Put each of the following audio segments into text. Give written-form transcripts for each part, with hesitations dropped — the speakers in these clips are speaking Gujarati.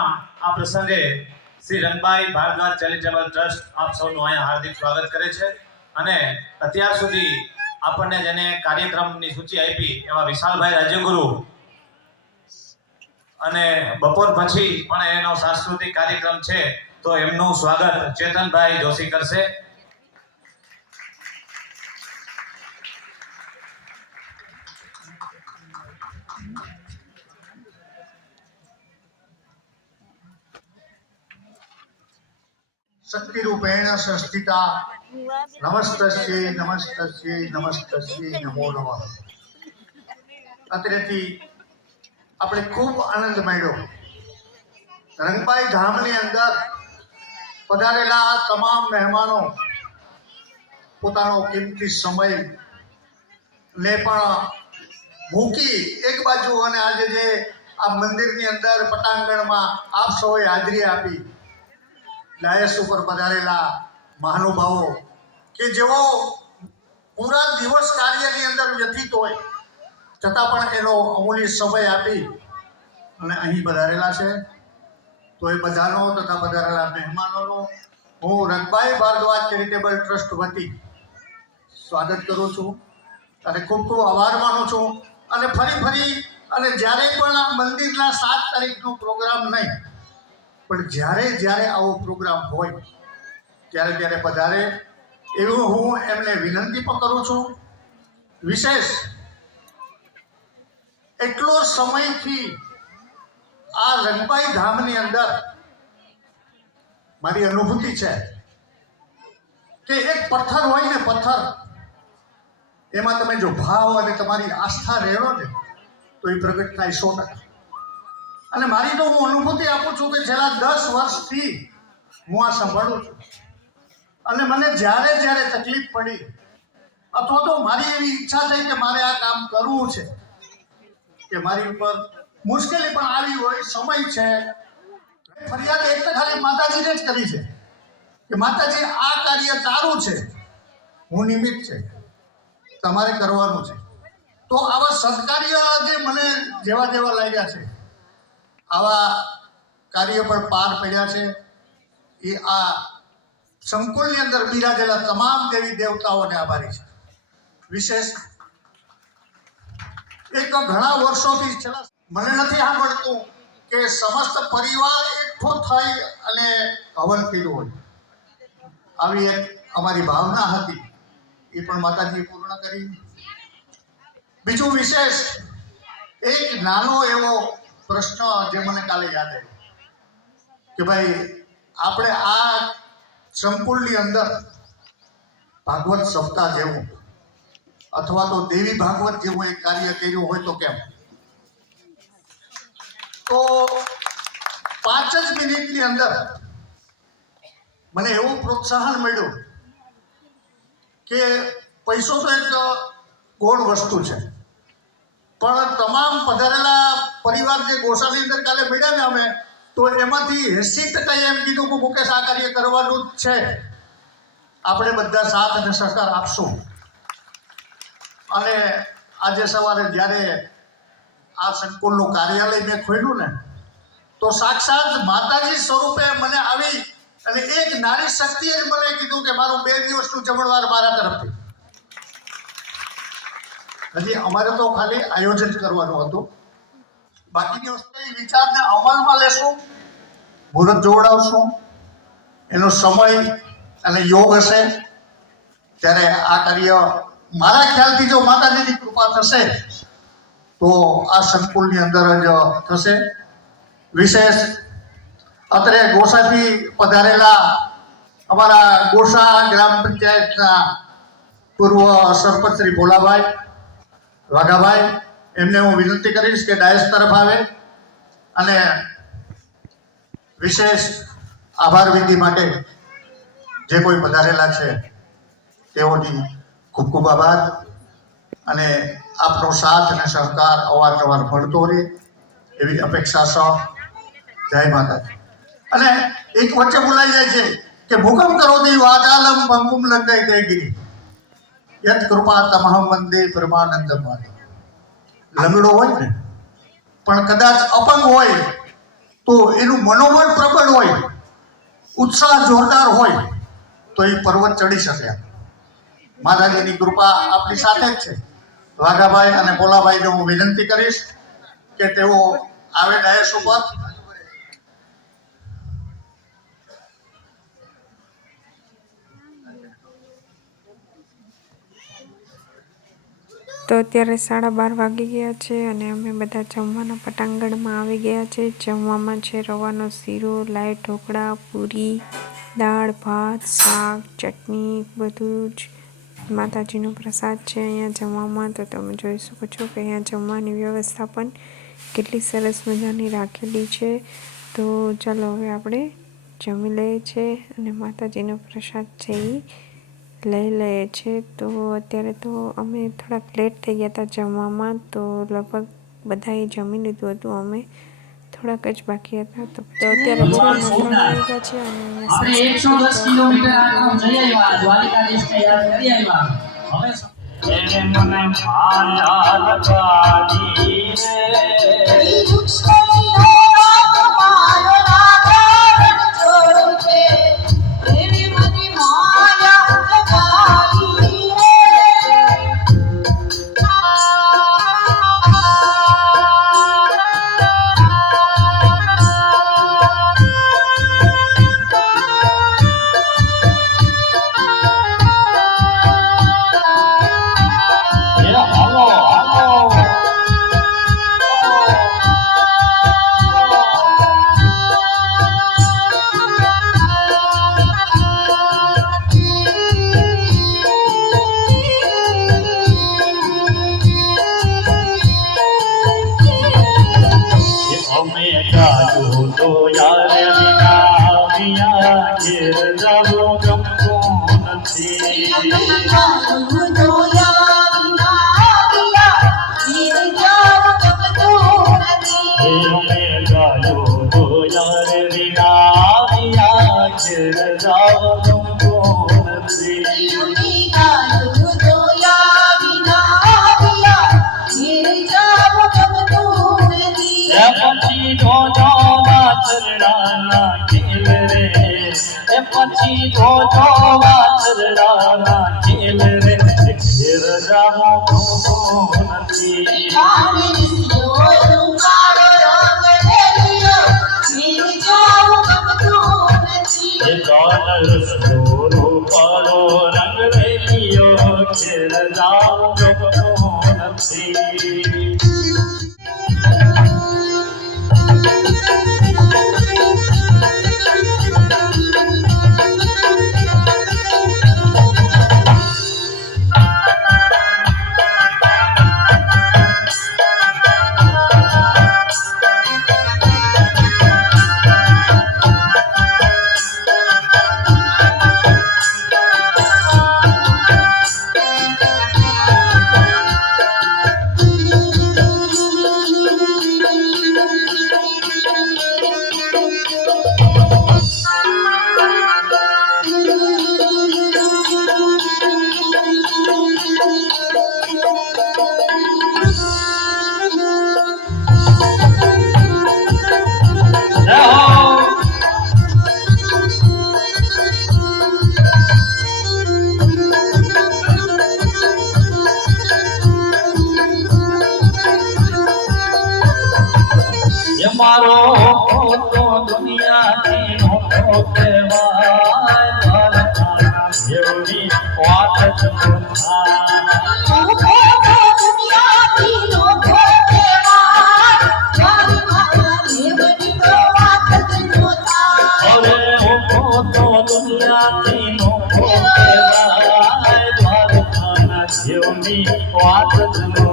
આજના આ પ્રસંગે શ્રી રંગભાઈ ભારદ્વાજ ચેરિટેબલ ટ્રસ્ટ આપ સૌનું અહીંયા હાર્દિક સ્વાગત કરે છે અને અત્યાર સુધી આપણને જેને કાર્યક્રમની સૂચિ આપી એવા વિશાલભાઈ રાજ્યગુરુ અને બપોર પછી પણ એનો સાંસ્કૃતિક કાર્યક્રમ છે તો એમનું સ્વાગત ચેતનભાઈ જોશી કરશે. शक्ति रूपेण संस्थिता नमस्तस्यै नमस्तस्यै नमस्तस्यै नमो नमः. અત્રેથી આપણે ખૂબ આનંદ મેળ્યો. રંગભાઈ ધામની અંદર પધારેલા તમામ મહેમાનો પોતાનો કિંમતી સમય ને પણ મૂકી એક બાજુ અને આજે જે આ મંદિરની અંદર પટાંગણમાં આપ સૌએ હાજરી આપી, ડાયસ ઉપર પધારેલા મહાનુભાવો કે જેઓ પૂરા દિવસ કાર્યની અંદર વ્યથિત હોય છતાં પણ એનો અમૂલ્ય સમય આપી અને અહીં પધારેલા છે, તો એ બધાનો તથા પધારેલા મહેમાનોનો હું રંગભાઈ ભારદ્વાજ ચેરિટેબલ ટ્રસ્ટ વતી સ્વાગત કરું છું અને ખૂબ ખૂબ આભાર માનું છું. અને ફરી અને જ્યારે પણ આ મંદિરના 7 તારીખનો પ્રોગ્રામ નહીં પણ જ્યારે આવો પ્રોગ્રામ હોય ત્યારે પધારે એવું હું એમને વિનંતી પણ કરું છું. વિશેષ એટલો સમયથી આ રંગભાઈ ધામની અંદર મારી અનુભૂતિ છે કે એક પથ્થર હોય ને, પથ્થર એમાં તમે જો ભાવ અને તમારી આસ્થા રહેલો ને તો એ પ્રગટ થાય 100%. અને મારી તો હું અનુભૂતિ આપું છું કે છેલ્લા 10 વર્ષથી હું આ સંભાળું છું અને મને જ્યારે તકલીફ પડી અથવા તો મારી એવી ઈચ્છા થઈ કે મારે આ કામ કરવું છે કે મારી ઉપર મુશ્કેલી પણ આવી હોય, સમય છે, ફરિયાદ એક તો ખાલી માતાજીને જ કરી છે કે માતાજી આ કાર્ય તારું છે, હું નિમિત્ત છે, તમારે કરવાનું છે. તો આવા સત્કાર્ય જે મને જેવા લાગ્યા છે, આવા કાર્ય પણ પાર પડ્યા છે, એ આ સંકુલની અંદર બિરાજેલા તમામ દેવી દેવતાઓને આભારી છે. વિશેષ એક ઘણા વર્ષોથી છેલ્લા મને નથી સાંભળતું કે સમસ્ત પરિવાર એકઠો થઈ અને હવન કર્યું હોય. આવી એક અમારી ભાવના હતી, એ પણ માતાજીએ પૂર્ણ કરી. બીજું વિશેષ એક નાનો એવો પ્રશ્ન જે મને કાલે યાદ આવ્યો કે ભાઈ આપણે આ સંકુલની અંદર ભાગવત સપ્તાહ જેવું અથવા તો દેવી ભાગવત જેવું એક કાર્ય કર્યું હોય તો કેમ? તો 5 જ મિનિટની અંદર મને એવું પ્રોત્સાહન મળ્યું કે પૈસો તો એક ગૌણ વસ્તુ છે, પણ તમામ પધારેલા પરિવાર જે ગોશાની અંદર કાલે મળ્યા ને અમે, તો એમાંથી 80% એમ કીધું કે મુકેશ આ કાર્ય કરવાનું જ છે, આપણે બધા સાથ અને સહકાર આપશું. અને આજે સવારે જ્યારે આ સંકુલનું કાર્યાલય મેં ખોલ્યું ને તો સાક્ષાત માતાજી સ્વરૂપે મને આવી અને એક નારી શક્તિએ જ મને કીધું કે મારું 2 દિવસનું જમણવાર મારા તરફથી. હજી અમારે તો ખાલી આયોજન કરવાનું હતું, બાકીની વસ્તુ વિચારને અમલમાં લેશું, મુહૂર્ત જોડાવશું, એનો સમય અને યોગ હશે ત્યારે આ કાર્ય મારા ખ્યાલથી જો માતાજીની કૃપા થશે તો આ સંકુલની અંદર જ થશે. વિશેષ અત્રે ગોસાથી પધારેલા અમારા ગોસા ગ્રામ પંચાયતના પૂર્વ સરપંચ શ્રી ભોલાભાઈ વાઘાભાઈ, એમને હું વિનંતી કરીશ કે ડાયસ તરફ આવે અને વિશેષ આભાર વિધિ માટે જે કોઈ પધારેલા છે તેઓની ખૂબ ખૂબ આભાર. અને આપનો સાથ અને સહકાર અવારનવાર મળતો રહે એવી અપેક્ષા સહ. જય માતાજી. અને એક વચ્ચે બોલાઈ જાય છે કે ભૂકંપ કરો દી વાચાલમ ભંગુમ લંગાઈ દેગીરી યત કૃપા તમહમ વંદે પરમાનંદ માતા. લંગડો હોય ને પણ કદાચ અપંગ હોય તો એનું મનોબળ પ્રબળ હોય, ઉત્સાહ જોરદાર હોય તો એ પર્વત ચડી શકે. માતાજીની કૃપા આપણી સાથે જ છે. વાઘાભાઈ અને ભોલાભાઈને હું વિનંતી કરીશ કે તેઓ આવે ડાયસ ઉપર. તો અત્યારે 12:30 વાગી ગયા છે અને અમે બધા જમવાના પટાંગણમાં આવી ગયા છે. જમવામાં છે રવાનો શીરો, લાઈ ઢોકળા, પૂરી, દાળ, ભાત, શાક, ચટણી, બધું જ માતાજીનો પ્રસાદ છે અહીંયા જમવામાં. તો તમે જોઈ શકો છો કે અહીંયા જમવાની વ્યવસ્થા પણ કેટલી સરસ મજાની રાખેલી છે. તો ચાલો હવે આપણે જમી લઈએ છીએ અને માતાજીનો પ્રસાદ છે એ લઈ લઈએ છે. તો અત્યારે તો અમે થોડાક લેટ થઈ ગયા હતા જમવામાં, તો લગભગ બધાએ જમી લીધું હતું, અમે થોડાક જ બાકી હતા. તો અત્યારે છે 3 વાગ્યા છે અને આપણે 110 કિલોમીટર આટલું જઈ આવ્યા, દ્વારકાધીશ ને યાદ કરી આવ્યા. હવે એને મને માયા લગાડી રે પછી જો વાછરડાના ખેલ રે ઘેર જામો નથી. પાડો રંગ રેલિયો ઘેર જામો નથી. મારો તો દુનિયાની નોટો કહેવાય, દ્વારકાના દેવની વાત જ દેવની વાત જ નો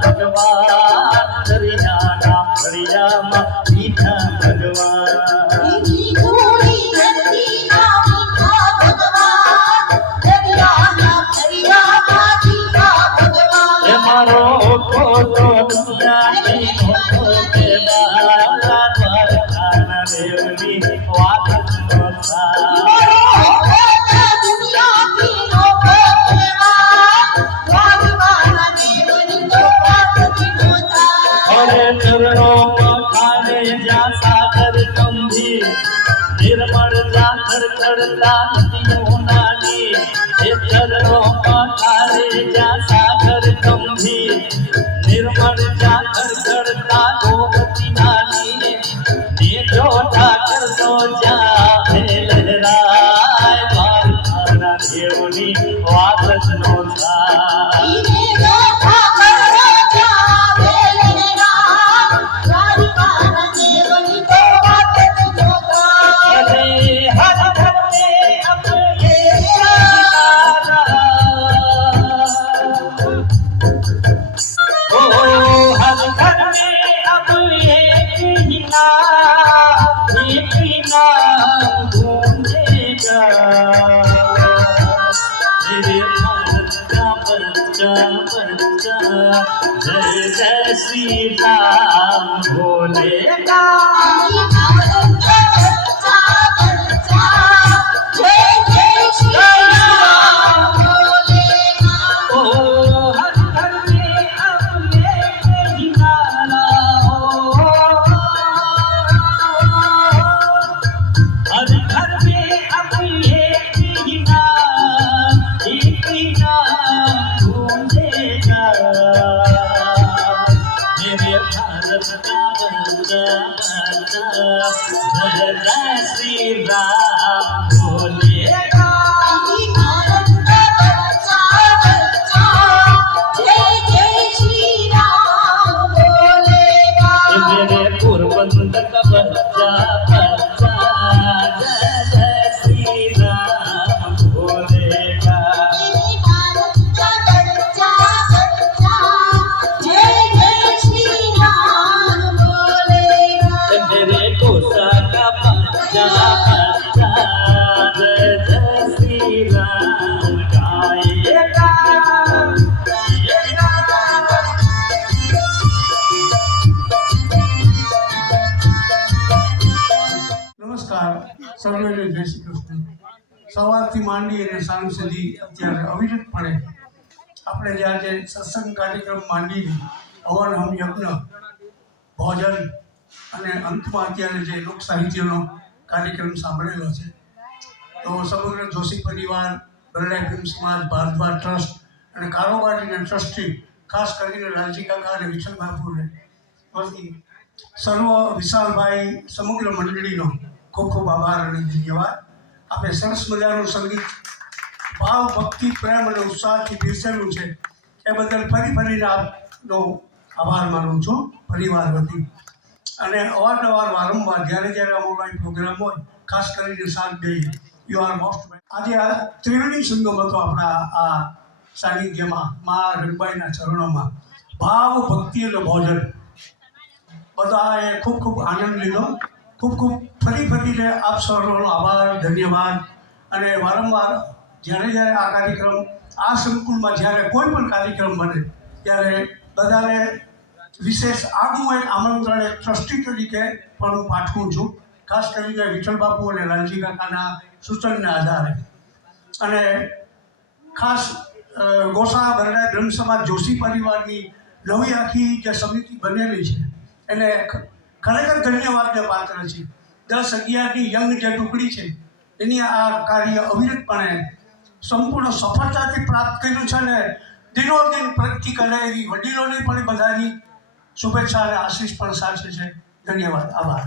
ભગવાન દરિયાના ફળિયામાં મીઠા ભગવાન કે બાલા દ્વારકાના દેવની વાત નો અરે ચરણો પખારે જ્યાં સાગર ગંભીર નિર્મળ જ્યાં ખડખડતા નદીઓ નાની એ ચરણો પખારે જ્યાં સાગર ગંભીર નિર્મળ જ્યાં ખડખડતા ગોમતી નાની ને જોતા કરતો જ્યાં લહેરાય દ્વારકાના દેવની વાત જ નો થાય जय जय श्री राम भोले जय जय श्री राम बोलेगा मेरे पूर्वज का बच्चा बच्चा जय जय श्री राम बोलेगा मेरे कोसा का बच्चा बच्चा जय जय श्री राम गाएगा નમસ્કાર સર્વેને જય શ્રી કૃષ્ણ. સવારથી માંડી અને સાંજ સુધી અત્યારે અવિરતપણે આપણે જે આજે સત્સંગ કાર્યક્રમ માંડી હવન હમ યજ્ઞ ભોજન અને અંતમાં અત્યારે જે લોક સાહિત્યનો કાર્યક્રમ સાંભળેલો છે તો સમગ્ર જોશી પરિવાર, બરડા ફિલ્મ સમાજ, ભારદ્વાજ ટ્રસ્ટ અને કારોબારી અને ટ્રસ્ટી ખાસ કરીને લાલજી કાકા અને વિઠ્ઠલ બાપુને વતી સર્વ વિશાલભાઈ સમગ્ર મંડળીનો ખૂબ ખૂબ આભાર અને ધન્યવાદ. આપણે સરસ મજાનું સંગીત ભાવ, ભક્તિ, પ્રેમ અને ઉત્સાહથી પીરસેલું છે એ બદલ ફરીને આપનો આભાર માનું છું પરિવાર વતી. અને અવારનવાર વારંવાર જ્યારે અમારો અહીં પ્રોગ્રામ હોય, ખાસ કરીને 7 યુ આર મોસ્ટ. આજે આ ત્રિવેણી સંગમ હતો આપણા આ સાનિધ્યમાં, મા રંગબાઈના ચરણોમાં ભાવ, ભક્તિ અને ભોજન બધાએ ખૂબ ખૂબ આનંદ લીધો. ખૂબ ખૂબ ફરીને આપ સૌનો આભાર, ધન્યવાદ. અને વારંવાર જ્યારે આ કાર્યક્રમ આ સંકુલમાં જ્યારે કોઈ પણ કાર્યક્રમ બને ત્યારે બધાને વિશેષ આગવું એક આમંત્રણ એક ટ્રસ્ટી તરીકે પણ હું પાઠવું છું, ખાસ કરીને વિઠ્ઠલ બાપુ અને લાલજી કાકાના સૂચનના આધારે. અને ખાસ ગોસા બરડા બ્રહ્મ સમાજ જોશી પરિવારની નવી આખી જે સમિતિ બનેલી છે એને ખરેખર ધન્યવાદને પાત્ર છે. 10-11ની યંગ જે ટુકડી છે એની આ કાર્ય અવિરતપણે સંપૂર્ણ સફળતાથી પ્રાપ્ત કર્યું છે ને દિનોદિન પ્રગતિ કરે એવી વડીલોની પણ બધાની શુભેચ્છા અને આશીષ પણ સાચે છે. ધન્યવાદ, આભાર.